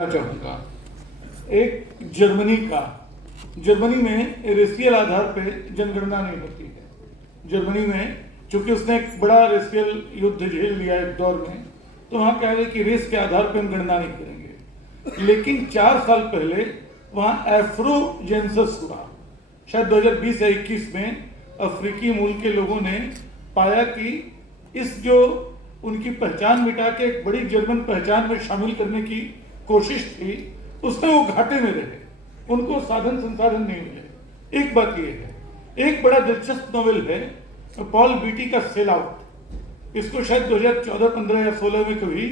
चाहूँगा। एक जर्मनी में रेशियल आधार पे जनगणना नहीं होती है। जर्मनी में चूंकि उसने एक बड़ा रेशियल युद्ध झेल लिया एक दौर में, तो वहाँ कह रहे कि रेस के आधार पे हम गणना नहीं करेंगे। लेकिन 4 साल पहले वहाँ एफ्रोजेंसस हुआ, शायद 2020 या 21 में अफ्रीकी मूल के लोगों ने पाया कि इस जो उनकी पहचान मिटा के एक बड़ी जर्मन पहचान में शामिल करने की कोशिश थी, उसमें वो घाटे में रहे, उनको साधन संसाधन नहीं मिले। एक बात ये है, एक बड़ा दिलचस्प नॉवेल है पॉल बीटी का सेल आउट। इसको शायद 2014, 15 या 16 में कभी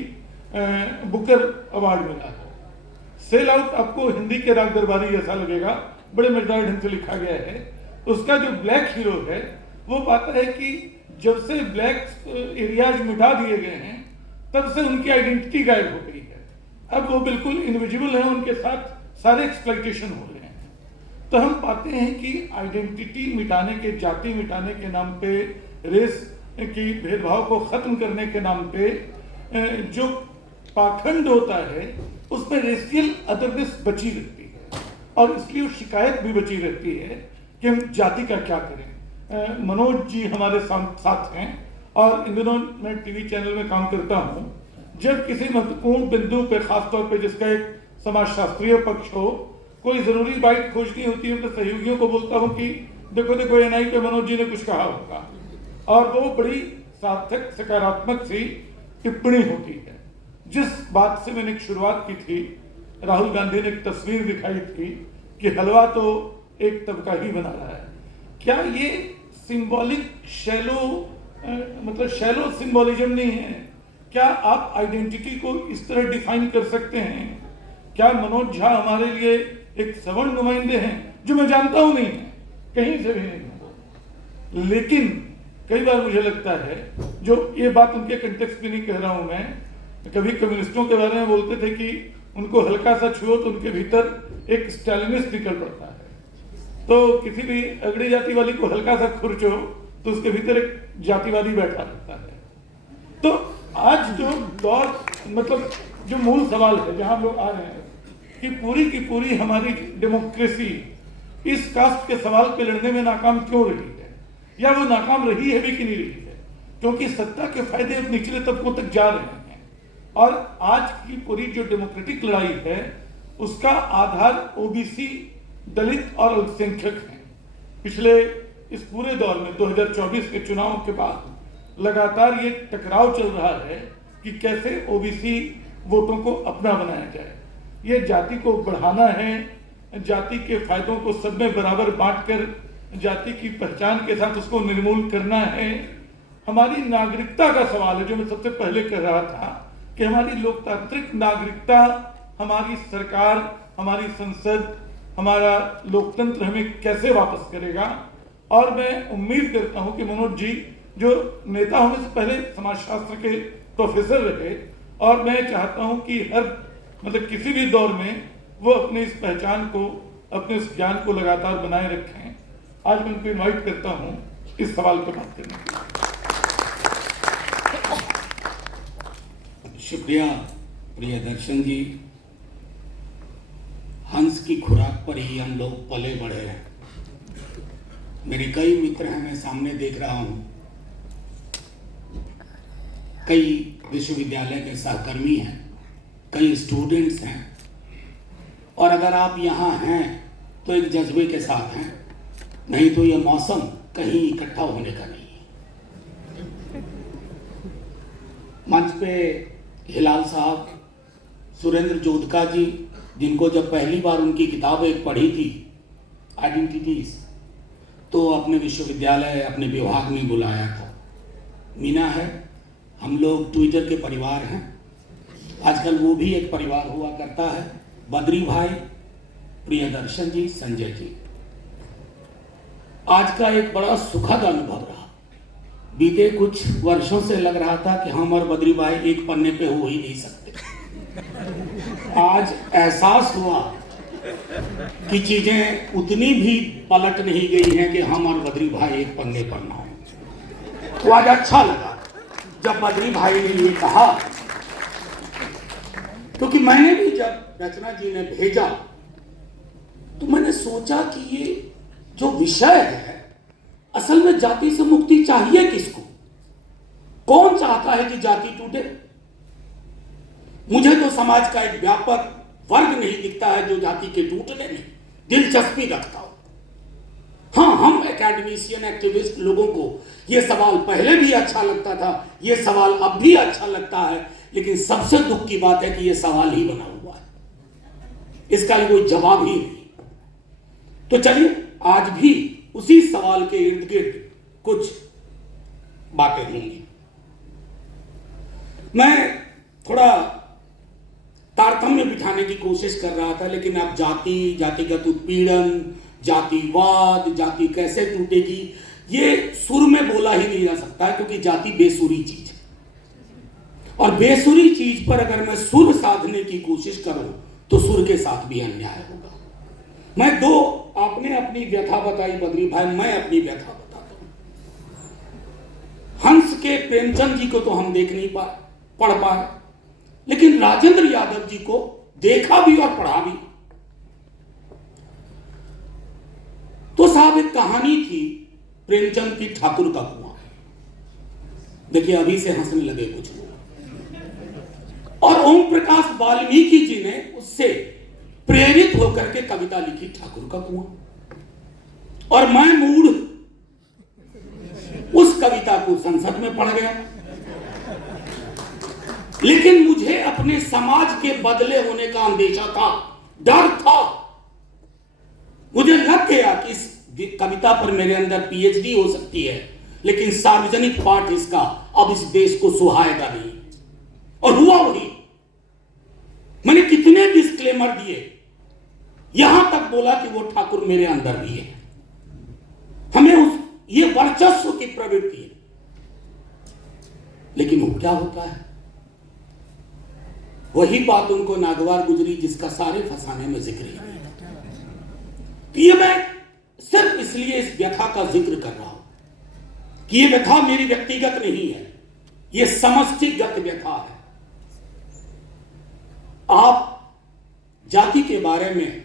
बुकर अवार्ड मिला है। सेल आउट आपको हिंदी के राग दरबारी जैसा लगेगा, बड़े मजेदार ढंग से लिखा गया है। उसका जो ब्लैक हीरो है वो पाता है कि जब से ब्लैक एरियाज मिटा दिए गए हैं तब से उनकी आइडेंटिटी गायब हो गई है। अब वो बिल्कुल इनविजिबल है, उनके साथ सारे एक्सप्लॉइटेशन हो रहे हैं। तो हम पाते हैं कि आइडेंटिटी मिटाने के, जाति मिटाने के नाम पे, रेस की भेदभाव को खत्म करने के नाम पे जो पाखंड होता है उसमें रेशियल अदरनेस बची रहती है, और इसलिए वो शिकायत भी बची रहती है कि हम जाति का क्या करें। मनोज जी हमारे साथ हैं और इन दिनों मैं टीवी चैनल में काम करता हूँ। जब किसी महत्वपूर्ण बिंदु पे, खासतौर पे जिसका एक समाजशास्त्रीय पक्ष हो, कोई जरूरी बाइट खोजनी होती है, तो सहयोगियों को बोलता हूँ कि देखो देखो एनआई पे मनोज जी ने कुछ कहा होगा, और वो बड़ी सार्थक सकारात्मक सी टिप्पणी होती है। जिस बात से मैंने एक शुरुआत की थी, राहुल गांधी ने एक तस्वीर दिखाई थी कि हलवा तो एक तबका ही बना रहा है। क्या ये सिंबॉलिक शैलो सिंबोलिज्म नहीं है? क्या आप आइडेंटिटी को इस तरह डिफाइन कर सकते हैं? क्या मनोज झा हमारे लिए एक सवर्ण नुमाइंदे हैं, जो मैं जानता हूं नहीं है, कहीं से भी नहीं हूं, लेकिन कई बार मुझे लगता है, जो ये बात उनके कंटेक्स्ट में नहीं कह रहा हूं मैं, कभी कम्युनिस्टों के बारे में बोलते थे कि उनको हल्का सा छुओ तो उनके भीतर एक स्टालिनिस्ट निकल पड़ता है। तो किसी भी अगड़ी जाति वाली को हल्का सा खुरचो तो उसके भीतर एक जातिवादी बैठा रहता है। तो आज जो दौर, मतलब जो मूल सवाल है जहां हम लोग आ रहे हैं कि पूरी की पूरी हमारी डेमोक्रेसी इस कास्ट के सवाल पे लड़ने में नाकाम क्यों रही है, या वो नाकाम रही है भी कि नहीं रही है, क्योंकि सत्ता के फायदे अब निचले तबकों तक जा रहे हैं। और आज की पूरी जो डेमोक्रेटिक लड़ाई है उसका आधार ओबीसी, दलित और अल्पसंख्यक हैं। पिछले इस पूरे दौर में 2024 के चुनाव के बाद लगातार ये टकराव चल रहा है कि कैसे ओबीसी वोटों को अपना बनाया जाए। ये जाति को बढ़ाना है, जाति के फायदों को सब में बराबर बांटकर जाति की पहचान के साथ उसको निर्मूल करना है। हमारी नागरिकता का सवाल है, जो मैं सबसे पहले कह रहा था कि हमारी लोकतांत्रिक नागरिकता, हमारी सरकार, हमारी संसद, हमारा लोकतंत्र हमें कैसे वापस करेगा। और मैं उम्मीद करता हूं कि मनोज जी, जो नेता होने से पहले समाजशास्त्र के प्रोफेसर रहे, और मैं चाहता हूं कि किसी भी दौर में वो अपने इस पहचान को, अपने इस ज्ञान को लगातार बनाए रखें। आज मैं उनको इन्वाइट करता हूं इस सवाल पर बात करने के लिए। शुक्रिया प्रियदर्शन जी। हंस की खुराक पर ही हम लोग पले बढ़े हैं। मेरे कई मित्र हैं, मैं सामने देख रहा हूं, कई विश्वविद्यालय के सहकर्मी हैं, कई स्टूडेंट्स हैं, और अगर आप यहाँ हैं तो एक जज्बे के साथ हैं, नहीं तो ये मौसम कहीं इकट्ठा होने का नहीं है। मंच पे हिलाल साहब, सुरेंद्र जोधका जी, जिनको जब पहली बार उनकी किताब एक पढ़ी थी आइडेंटिटीज, तो अपने विश्वविद्यालय, अपने विभाग में बुलाया था। मीना है, हम लोग ट्विटर के परिवार हैं, आजकल वो भी एक परिवार हुआ करता है। बद्री भाई, प्रियदर्शन जी, संजय जी, आज का एक बड़ा सुखद अनुभव रहा। बीते कुछ वर्षों से लग रहा था कि हम और बद्री भाई एक पन्ने पे हो ही नहीं सकते। आज एहसास हुआ कि चीजें उतनी भी पलट नहीं गई हैं कि हम और बद्री भाई एक पन्ने पर ना हो। तो आज अच्छा लगा जब बद्री भाई ने ये कहा क्योंकि मैंने भी जब रचना जी ने भेजा तो मैंने सोचा कि ये जो विषय है, असल में जाति से मुक्ति चाहिए किसको? कौन चाहता है कि जाति टूटे? मुझे तो समाज का एक व्यापक वर्ग नहीं दिखता है जो जाति के टूटने में दिलचस्पी रखता हो। हाँ, हम एकेडमिशियन एक्टिविस्ट लोगों को यह सवाल पहले भी अच्छा लगता था, यह सवाल अब भी अच्छा लगता है, लेकिन सबसे दुख की बात है कि यह सवाल ही बना हुआ है, इसका कोई जवाब ही नहीं। तो चलिए आज भी उसी सवाल के इर्द गिर्द कुछ बातें होंगी। मैं थोड़ा तारतम्य बिठाने की कोशिश कर रहा था, लेकिन अब जाति, जातिगत उत्पीड़न, जातिवाद, जाति कैसे टूटेगी, ये सुर में बोला ही नहीं जा सकता है, क्योंकि जाति बेसुरी चीज है। और बेसुरी चीज पर अगर मैं सुर साधने की कोशिश करूं तो सुर के साथ भी अन्याय होगा। मैं दो, आपने अपनी व्यथा बताई बद्री भाई, मैं अपनी व्यथा बताता हूं। हंस के प्रेमचंद जी को तो हम देख नहीं पाए, पढ़ पाए, लेकिन राजेंद्र यादव जी को देखा भी और पढ़ा भी। तो साहब एक कहानी थी प्रेमचंद की ठाकुर का कुआं। देखिए अभी से हंसने लगे कुछ लोग। और ओम प्रकाश वाल्मीकि जी ने उससे प्रेरित होकर के कविता लिखी ठाकुर का कुआं, और मैं मूढ़ उस कविता को संसद में पढ़ गया। लेकिन मुझे अपने समाज के बदले होने का अंदेशा था, डर था। मुझे लग गया कि इस कविता पर मेरे अंदर पीएचडी हो सकती है, लेकिन सार्वजनिक पाठ इसका अब इस देश को सुहाएगा नहीं। और हुआ वही। मैंने कितने डिस्क्लेमर दिए, यहां तक बोला कि वो ठाकुर मेरे अंदर भी है, हमें ये वर्चस्व की प्रवृत्ति है। लेकिन वो क्या होता है, वही बात उनको नागवार गुजरी जिसका सारे फसाने में जिक्र ही नहीं। तो ये मैं सिर्फ इसलिए इस व्यथा का जिक्र कर रहा हूं कि ये व्यथा मेरी व्यक्तिगत नहीं है, ये समष्टिगत व्यथा है। आप जाति के बारे में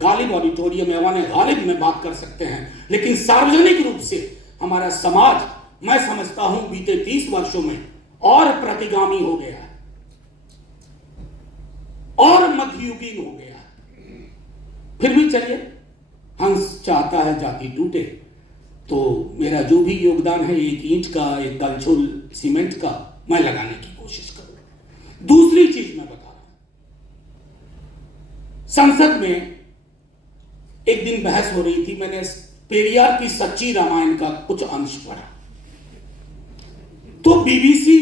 गालिब ऑडिटोरियम में, यानी गालिब में बात कर सकते हैं, लेकिन सार्वजनिक रूप से हमारा समाज, मैं समझता हूं बीते 30 वर्षों में और प्रतिगामी हो गया है और मध्ययुगीन हो गया है। फिर भी चलिए, हंस चाहता है जाति टूटे, तो मेरा जो भी योगदान है, एक ईंट का, एक गलछुल सीमेंट का, मैं लगाने की कोशिश करूंगा। दूसरी चीज मैं बता रहा हूं, संसद में एक दिन बहस हो रही थी, मैंने पेरियार की सच्ची रामायण का कुछ अंश पढ़ा, तो बीबीसी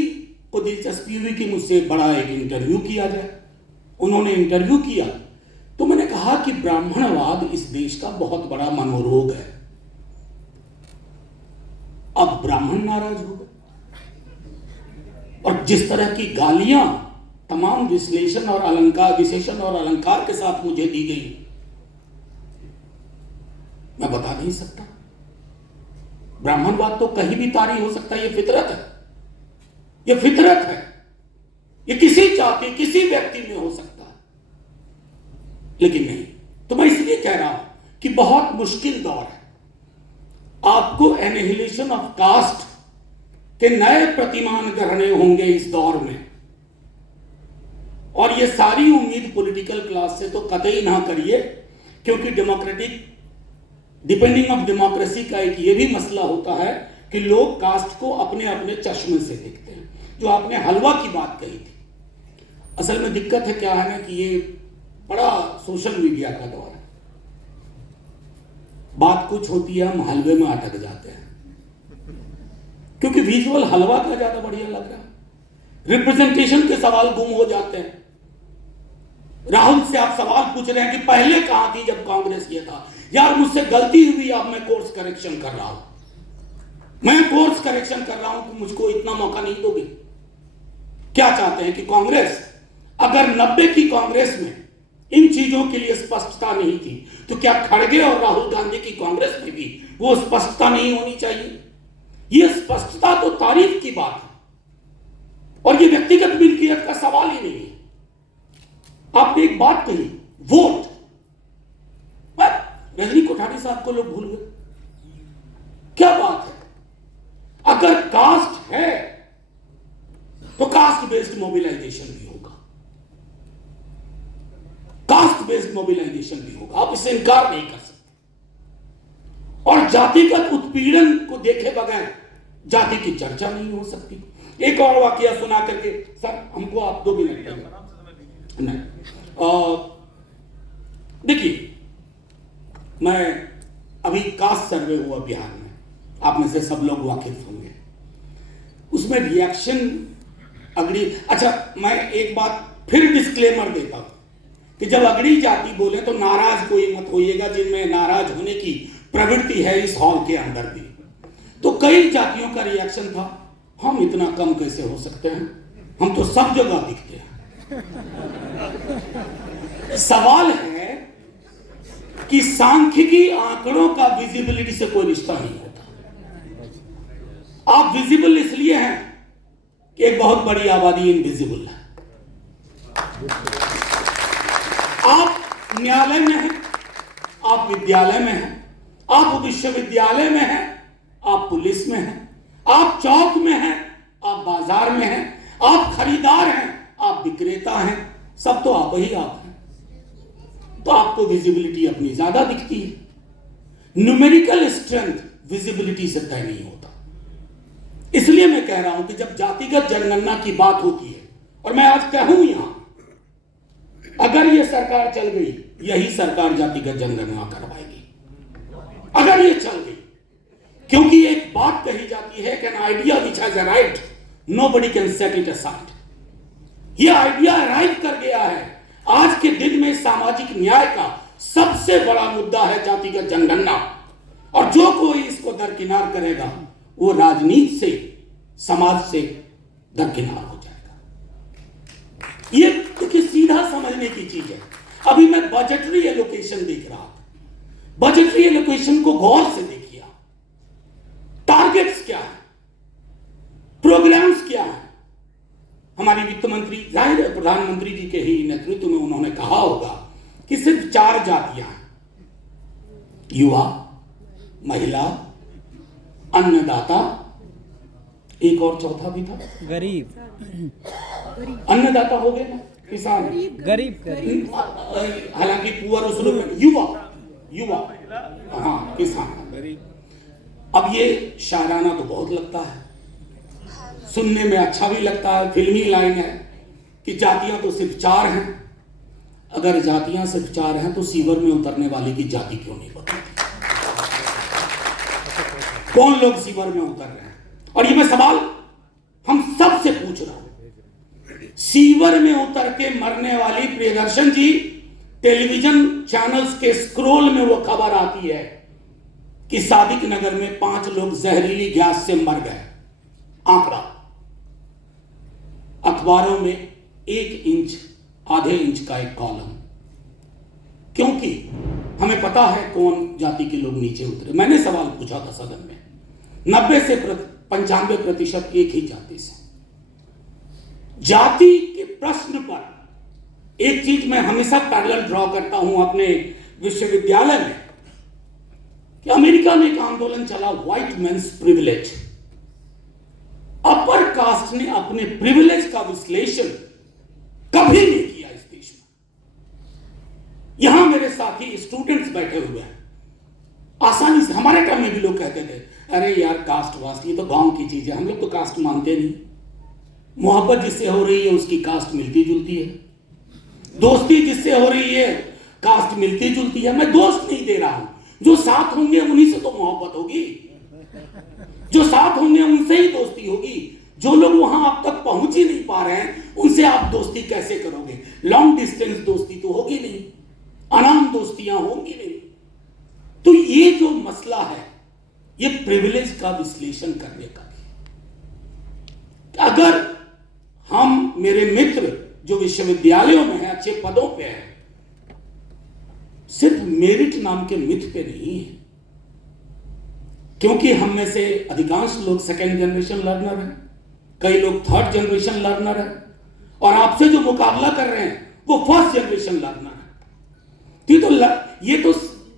को दिलचस्पी हुई कि मुझसे बड़ा एक इंटरव्यू किया जाए। उन्होंने इंटरव्यू किया तो मैंने कहा कि ब्राह्मणवाद इस देश का बहुत बड़ा मनोरोग है। अब ब्राह्मण नाराज हो गए, और जिस तरह की गालियां तमाम विश्लेषण और अलंकार, विशेषण और अलंकार के साथ मुझे दी गई, मैं बता नहीं सकता। ब्राह्मणवाद तो कहीं भी तारी हो सकता है, ये फितरत है, ये फितरत है, ये किसी जाति, किसी व्यक्ति में हो सकता है, लेकिन नहीं। तो मैं इसलिए कह रहा हूं कि बहुत मुश्किल दौर है। आपको एनिहिलेशन ऑफ कास्ट के नए प्रतिमान गढ़ने होंगे इस दौर में, और ये सारी उम्मीद पॉलिटिकल क्लास से तो कतई ना करिए, क्योंकि डेमोक्रेटिक, डिपेंडिंग ऑफ डेमोक्रेसी का एक ये भी मसला होता है कि लोग कास्ट को अपने अपने चश्मे से देखते हैं। जो आपने हलवा की बात कही थी, असल में दिक्कत है क्या है ना कि ये बड़ा सोशल मीडिया का दौर है। बात कुछ होती है, हम हलवे में अटक जाते हैं, क्योंकि विजुअल हलवा का ज्यादा बढ़िया लग रहा है, रिप्रेजेंटेशन के सवाल गुम हो जाते हैं। राहुल से आप सवाल पूछ रहे हैं कि पहले कहां थी जब कांग्रेस ये था। यार मुझसे गलती हुई, अब मैं कोर्स करेक्शन कर रहा हूं, मैं कोर्स करेक्शन कर रहा हूं, तो मुझको इतना मौका नहीं दोगे? क्या चाहते हैं कि कांग्रेस, अगर 90 की कांग्रेस में इन चीजों के लिए स्पष्टता नहीं थी, तो क्या खड़गे और राहुल गांधी की कांग्रेस में भी वो स्पष्टता नहीं होनी चाहिए? ये स्पष्टता तो तारीफ की बात है, और ये व्यक्तिगत मिल्कियत का सवाल ही नहीं है। आपने एक बात कही, वोट। रजनी कोठारी साहब को लोग भूल गए। क्या बात है? अगर कास्ट है तो कास्ट बेस्ड मोबिलाइजेशन भी होगा, कास्ट बेस्ड मोबिलाइजेशन भी होगा, आप इससे इनकार नहीं कर सकते। और जातिगत उत्पीड़न को देखे बगैर जाति की चर्चा नहीं हो सकती। एक और वाकया सुना करके, सर हमको आप 2 मिनट देंगे। नहीं, देखिए, मैं अभी कास्ट सर्वे हुआ बिहार में, आप में से सब लोग वाकिफ होंगे, उसमें रिएक्शन अगड़ी। अच्छा, मैं एक बात फिर डिस्क्लेमर देता हूं कि जब अगड़ी जाति बोले तो नाराज कोई मत होइएगा, जिनमें नाराज होने की प्रवृत्ति है इस हॉल के अंदर भी। तो कई जातियों का रिएक्शन था, हम इतना कम कैसे हो सकते हैं, हम तो सब जगह दिखते हैं। सवाल है कि सांख्यिकी आंकड़ों का विजिबिलिटी से कोई रिश्ता नहीं होता। आप विजिबल इसलिए हैं कि एक बहुत बड़ी आबादी इनविजिबल है। आप न्यायालय में हैं, आप विद्यालय में हैं, आप विश्वविद्यालय में हैं, आप पुलिस में हैं, आप चौक में हैं, आप बाजार में हैं, आप खरीदार हैं, आप विक्रेता हैं, सब तो आप ही आप हैं। तो आपको विजिबिलिटी अपनी ज्यादा दिखती है। न्यूमेरिकल स्ट्रेंथ विजिबिलिटी से तय नहीं होता। इसलिए मैं कह रहा हूं कि जब जातिगत जनगणना की बात होती है, और मैं आज कहूं यहां, अगर यह सरकार चल गई, यही सरकार जातिगत जनगणना करवाएगी, अगर ये चल गई। क्योंकि एक बात कही जाती है कि an idea which has arrived nobody can set it aside. ये आइडिया अराइव कर गया है। आज के दिन में सामाजिक न्याय का सबसे बड़ा मुद्दा है जातिगत जनगणना, और जो कोई इसको दरकिनार करेगा वो राजनीति से, समाज से दरकिनार हो जाएगा। ये देखिए सीधा समझने की चीज है। अभी मैं बजटरी एलोकेशन देख रहा था, बजटरी एलोकेशन को गौर से देखिए। टारगेट्स क्या है, प्रोग्राम्स क्या है। हमारी वित्त मंत्री, जाहिर है प्रधानमंत्री जी के ही नेतृत्व में उन्होंने कहा होगा कि सिर्फ 4 जातियां हैं, युवा, महिला, अन्नदाता, एक और चौथा भी था, गरीब। अन्नदाता हो गए ना, किसान, गरीब। हालांकि पुअर उस रूप में युवा, हाँ किसान। अब ये शायराना तो बहुत लगता है, सुनने में अच्छा भी लगता है, फिल्मी लाइन है कि जातियां तो सिर्फ 4 हैं। अगर जातियां सिर्फ 4 हैं तो सीवर में उतरने वाले की जाति क्यों नहीं बताती? कौन लोग सीवर में उतर रहे हैं? और ये मैं सवाल हम सब से पूछ रहा हूं। सीवर में उतर के मरने वाली प्रियदर्शन जी, टेलीविजन चैनल्स के स्क्रोल में वो खबर आती है कि सादिक नगर में 5 लोग जहरीली गैस से मर गए। आंकड़ा अखबारों में 1 इंच, आधे इंच का एक कॉलम, क्योंकि हमें पता है कौन जाति के लोग नीचे उतरे। मैंने सवाल पूछा था सदन में, 90 से 95% एक ही जाति से। जाति के प्रश्न पर एक चीज मैं हमेशा पैरेलल ड्रॉ करता हूं अपने विश्वविद्यालय में, कि अमेरिका में एक आंदोलन चला, white men's privilege. Upper caste ने अपने प्रिविलेज का विश्लेषण कभी नहीं किया इस देश में। यहां मेरे साथी स्टूडेंट्स बैठे हुए हैं, आसानी से, हमारे टाइम में भी लोग कहते थे अरे यार कास्ट वास्ट ये तो गांव की चीज है, हम लोग तो कास्ट मानते नहीं। मोहब्बत जिससे हो रही है उसकी कास्ट मिलती जुलती है, दोस्ती जिससे हो रही है कास्ट मिलती जुलती है। मैं दोस्त नहीं दे रहा हूं, जो साथ होंगे उन्हीं से तो मोहब्बत होगी, जो साथ होंगे उनसे ही दोस्ती होगी। जो लोग वहां अब तक पहुंच ही नहीं पा रहे हैं उनसे आप दोस्ती कैसे करोगे? लॉन्ग डिस्टेंस दोस्ती तो होगी नहीं, अनाम दोस्तियां होंगी नहीं। तो ये जो मसला है ये प्रिविलेज का विश्लेषण करने का है। अगर हम, मेरे मित्र जो विश्वविद्यालयों में हैं, अच्छे पदों पे हैं, सिर्फ मेरिट नाम के मिथ पे नहीं है, क्योंकि हम में से अधिकांश लोग 2nd जनरेशन लर्नर हैं, कई लोग 3rd जनरेशन लर्नर हैं, और आपसे जो मुकाबला कर रहे हैं वो फर्स्ट जनरेशन लर्नर है।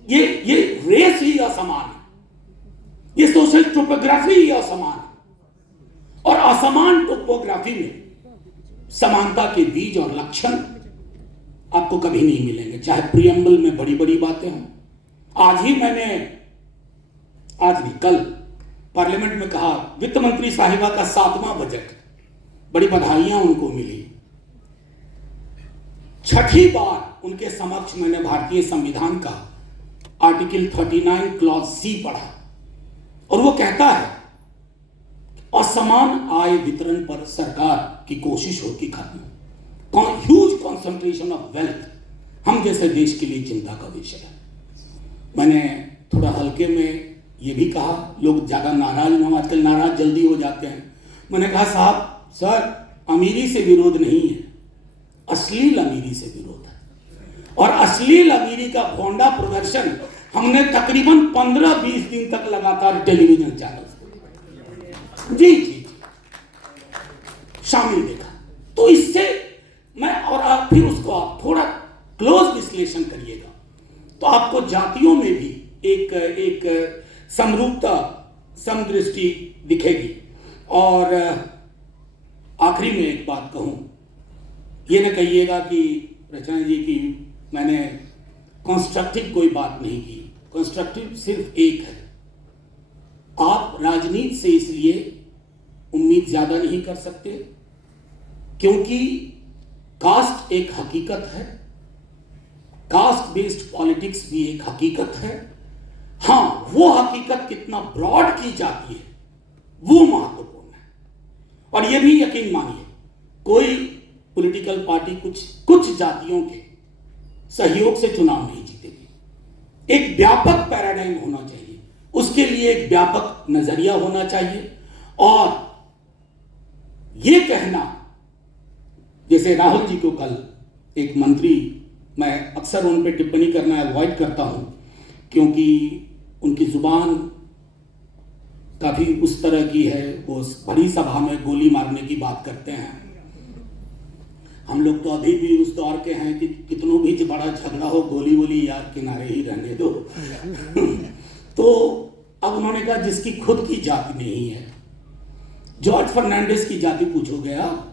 ये रेस ही असमान है, ये सोशल टोपोग्राफी ही असमान है, और असमान टोपोग्राफी में समानता के बीज और लक्षण आपको कभी नहीं मिलेंगे, चाहे प्रियम्बल में बड़ी बड़ी बातें हों। आज भी कल पार्लियामेंट में कहा, वित्त मंत्री साहिबा का 7वां बजट, बड़ी बधाइयां उनको मिली। 6ठी बार उनके समक्ष मैंने भारतीय संविधान का आर्टिकल 39 क्लॉज सी पढ़ा, और वो कहता है असमान आय वितरण पर सरकार की कोशिश होगी खत्म। ह्यूज कॉन्सेंट्रेशन ऑफ वेल्थ हम जैसे देश के लिए चिंता का विषय है। मैंने थोड़ा हल्के में ये भी कहा, लोग ज्यादा नाराज ना हो, आजकल नाराज जल्दी हो जाते हैं। मैंने कहा साहब, सर, अमीरी से विरोध नहीं है, अश्लील अमीरी से विरोध है। और अश्लील अमीरी का भोंडा प्रदर्शन हमने तकरीबन 15-20 दिन तक लगातार टेलीविजन चैनल जी शामिल देखा। तो इससे मैं, और आप फिर उसको आप थोड़ा क्लोज विश्लेषण करिएगा तो आपको जातियों में भी एक समरूपता, समदृष्टि दिखेगी। और आखिरी में एक बात कहूं, ये न कहिएगा कि रचना जी की मैंने कंस्ट्रक्टिव कोई बात नहीं की। कंस्ट्रक्टिव सिर्फ एक है, आप राजनीति से इसलिए उम्मीद ज्यादा नहीं कर सकते क्योंकि कास्ट एक हकीकत है, कास्ट बेस्ड पॉलिटिक्स भी एक हकीकत है। हां, वो हकीकत कितना ब्रॉड की जाती है वो महत्वपूर्ण है। और ये भी यकीन मानिए, कोई पॉलिटिकल पार्टी कुछ जातियों के सहयोग से चुनाव नहीं जीतेगी। एक व्यापक पैराडाइम होना चाहिए, उसके लिए एक व्यापक नजरिया होना चाहिए। और ये कहना, जैसे राहुल जी को कल एक मंत्री, मैं अक्सर उन पे टिप्पणी करना अवॉइड करता हूं क्योंकि उनकी जुबान काफी उस तरह की है, वो बड़ी सभा में गोली मारने की बात करते हैं। हम लोग तो अभी भी उस दौर के हैं कि कितनों भी बड़ा झगड़ा हो, गोली वोली यार किनारे ही रहने दो। तो अब उन्होंने कहा जिसकी खुद की जाति नहीं है, जॉर्ज फर्नांडिस की जाति पूछोगे आप?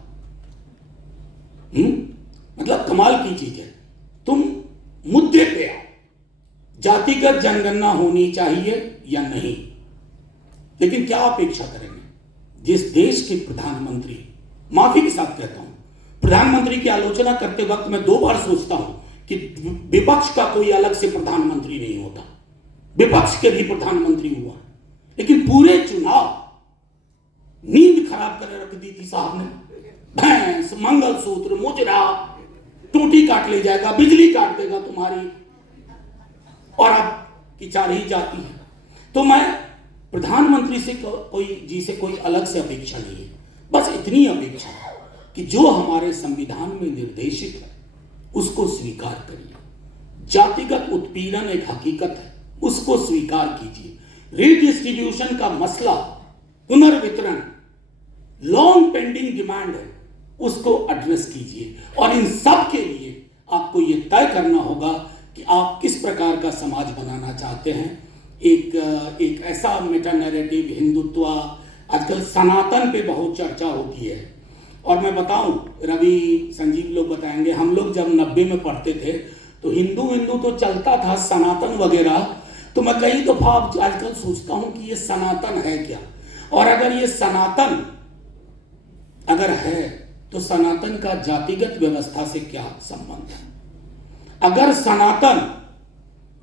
मतलब कमाल की चीज है। तुम मुद्दे पे आओ, जातिगत जनगणना होनी चाहिए या नहीं। लेकिन क्या अपेक्षा करेंगे? जिस देश के प्रधानमंत्री, माफी के साथ कहता हूं, प्रधानमंत्री की आलोचना करते वक्त मैं 2 बार सोचता हूं कि विपक्ष का कोई अलग से प्रधानमंत्री नहीं होता, विपक्ष के भी प्रधानमंत्री हुआ, लेकिन पूरे चुनाव नींद खराब कर रख दी थी साहब ने। भैंस, मंगलसूत्र, मुजरा, टूटी काट ले जाएगा, बिजली काट देगा तुम्हारी, और आपकी 4 ही जाती है। तो मैं प्रधानमंत्री से कोई अलग से अपेक्षा नहीं है, बस इतनी अपेक्षा है कि जो हमारे संविधान में निर्देशित है उसको स्वीकार करिए। जातिगत उत्पीड़न एक हकीकत है, उसको स्वीकार कीजिए। रीडिस्ट्रीब्यूशन का मसला, पुनर्वितरण लॉन्ग पेंडिंग डिमांड है, उसको एड्रेस कीजिए। और इन सब के लिए आपको यह तय करना होगा कि आप किस प्रकार का समाज बनाना चाहते हैं। एक ऐसा मेटा नैरेटिव, हिंदुत्व, आजकल सनातन पे बहुत चर्चा होती है। और मैं बताऊं, रवि, संजीव लोग बताएंगे, हम लोग जब 90 में पढ़ते थे तो हिंदू तो चलता था, सनातन वगैरह। तो मैं कई दफा आजकल सोचता हूं कि ये सनातन है क्या, और अगर ये सनातन अगर है तो सनातन का जातिगत व्यवस्था से क्या संबंध है? अगर सनातन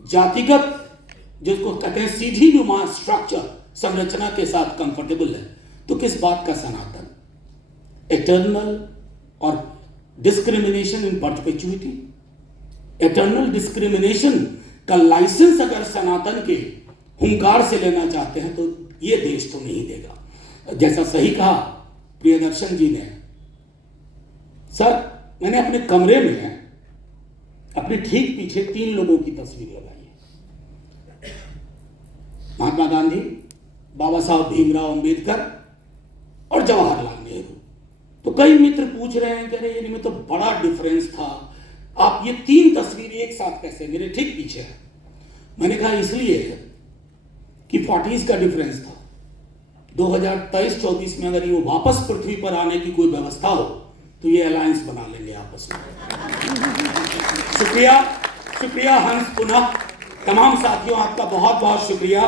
जातिगत, जिसको कहते हैं सीधी नुमा स्ट्रक्चर, संरचना के साथ कंफर्टेबल है, तो किस बात का सनातन? एटर्नल और discrimination in perpetuity, eternal discrimination का लाइसेंस अगर सनातन के हुंकार से लेना चाहते हैं तो ये देश तो नहीं देगा। जैसा सही कहा प्रियदर्शन जी ने, सर, मैंने अपने कमरे में अपने ठीक पीछे 3 लोगों की तस्वीर लगाई है, महात्मा गांधी, बाबा साहब भीमराव अंबेडकर और जवाहरलाल नेहरू। तो कई मित्र पूछ रहे हैं कि अरे इनमें तो बड़ा डिफरेंस था, आप ये 3 तस्वीरें एक साथ कैसे, मेरे ठीक पीछे है। मैंने कहा इसलिए कि 40s का डिफरेंस था। 2023-24 में अगर ये वापस पृथ्वी पर आने की कोई व्यवस्था हो तो ये अलायंस बना लेंगे आपस में। शुक्रिया, शुक्रिया हंस, पुनः तमाम साथियों आपका बहुत बहुत शुक्रिया।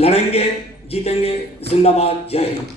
लड़ेंगे, जीतेंगे, जिंदाबाद, जय हिंद।